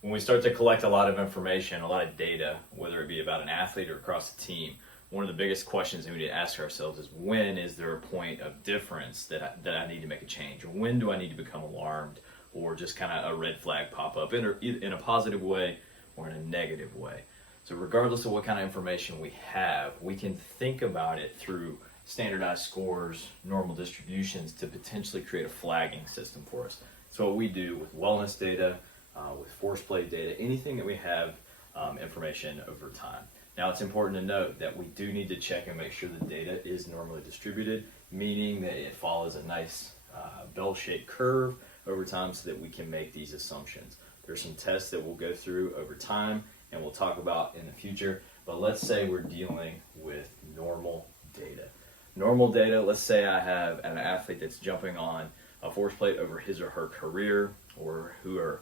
When we start to collect a lot of information, a lot of data, whether it be about an athlete or across the team, one of the biggest questions that we need to ask ourselves is, when is there a point of difference that I need to make a change? Or when do I need to become alarmed, or just kind of a red flag pop up in a positive way or in a negative way? So regardless of what kind of information we have, we can think about it through standardized scores, normal distributions, to potentially create a flagging system for us. So what we do with wellness data, with force play data, anything that we have information over time. Now, it's important to note that we do need to check and make sure the data is normally distributed, meaning that it follows a nice bell-shaped curve over time so that we can make these assumptions. There's some tests that we'll go through over time and we'll talk about in the future, but let's say we're dealing with normal data. Normal data, let's say I have an athlete that's jumping on a force plate over his or her career, or who are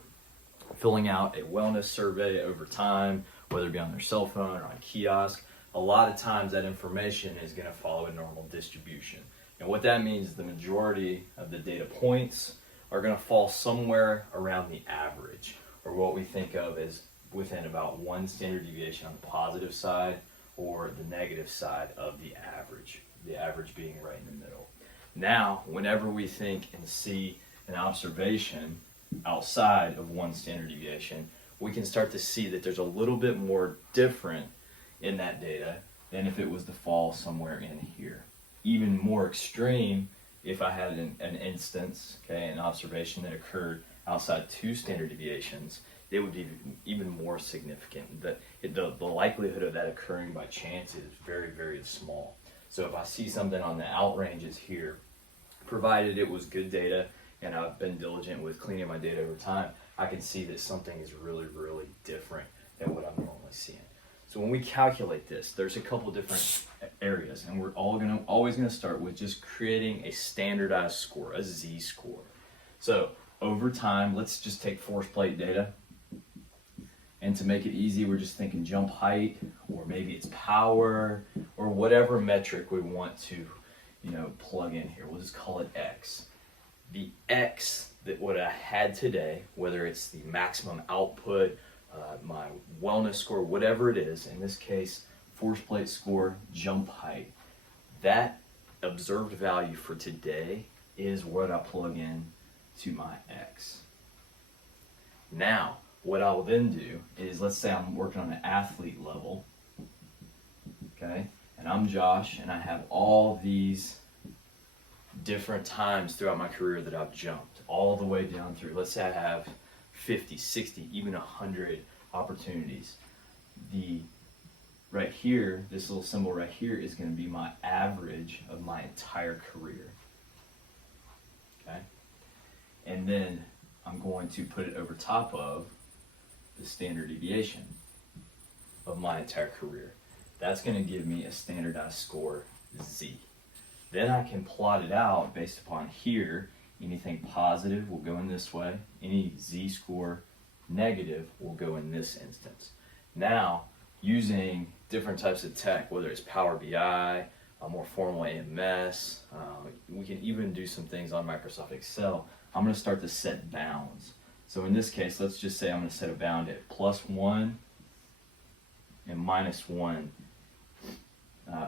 filling out a wellness survey over time, whether it be on their cell phone or on a kiosk. A lot of times that information is going to follow a normal distribution. And what that means is the majority of the data points are going to fall somewhere around the average, or what we think of as within about one standard deviation on the positive side or the negative side of the average being right in the middle. Now, whenever we think and see an observation outside of one standard deviation, we can start to see that there's a little bit more different in that data than if it was to fall somewhere in here. Even more extreme if I had an instance, an observation that occurred outside two standard deviations, it would be even more significant. The likelihood of that occurring by chance is very, very small. So if I see something on the outranges here, provided it was good data and I've been diligent with cleaning my data over time, I can see that something is really, really different than what I'm normally seeing. So when we calculate this, there's a couple different areas, and we're always gonna start with just creating a standardized score, a Z-score. So over time, let's just take force plate data, and to make it easy, we're just thinking jump height, or maybe it's power, or whatever metric we want to, plug in here. We'll just call it X. The X that what I had today, whether it's the maximum output, my wellness score, whatever it is, in this case, force plate score, jump height, that observed value for today is what I plug in to my X. Now, what I'll then do is, let's say I'm working on an athlete level, okay, and I'm Josh, and I have all these different times throughout my career that I've jumped, all the way down through, let's say I have 50, 60, even 100 opportunities. Right here, this little symbol right here is going to be my average of my entire career, okay? And then I'm going to put it over top of the standard deviation of my entire career. That's going to give me a standardized score, Z. Then I can plot it out based upon here. Anything positive will go in this way. Any Z-score negative will go in this instance. Now, using different types of tech, whether it's Power BI, a more formal AMS, we can even do some things on Microsoft Excel. I'm going to start to set bounds. So in this case, let's just say I'm going to set a bound at +1 and -1,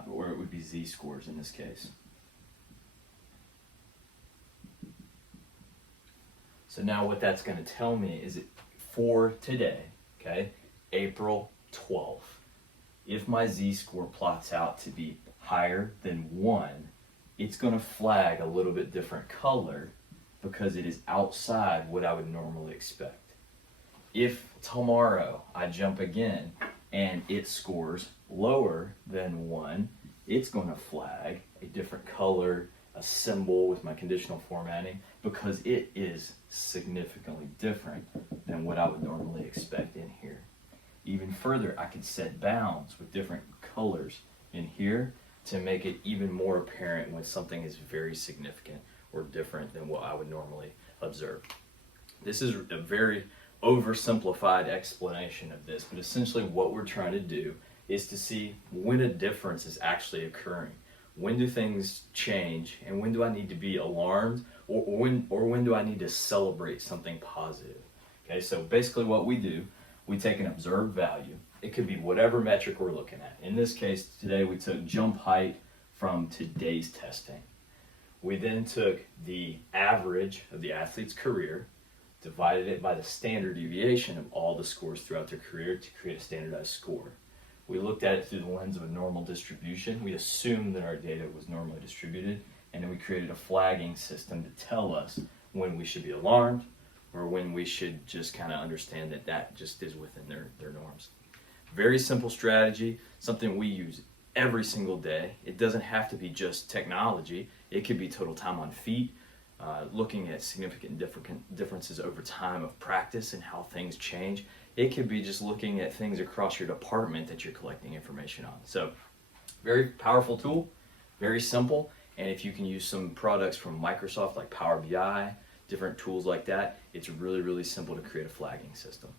or it would be Z-scores in this case. So now what that's going to tell me is, for today, okay, April 12th, if my Z-score plots out to be higher than 1, it's going to flag a little bit different color because it is outside what I would normally expect. If tomorrow I jump again and it scores lower than 1, it's going to flag a different color, a symbol with my conditional formatting, because it is significantly different than what I would normally expect in here. Even further, I could set bounds with different colors in here to make it even more apparent when something is very significant or different than what I would normally observe. This is a very oversimplified explanation of this, but essentially what we're trying to do is to see when a difference is actually occurring. When do things change, and when do I need to be alarmed, or when do I need to celebrate something positive? Okay, so basically what we do, we take an observed value. It could be whatever metric we're looking at. In this case, today we took jump height from today's testing. We then took the average of the athlete's career, divided it by the standard deviation of all the scores throughout their career to create a standardized score. We looked at it through the lens of a normal distribution. We assumed that our data was normally distributed, and then we created a flagging system to tell us when we should be alarmed or when we should just kind of understand that that just is within their norms. Very simple strategy, something we use every single day. It doesn't have to be just technology. It could be total time on feet, looking at significant differences over time of practice and how things change. It could be just looking at things across your department that you're collecting information on. So very powerful tool, very simple. And if you can use some products from Microsoft like Power BI, different tools like that, it's really, really simple to create a flagging system.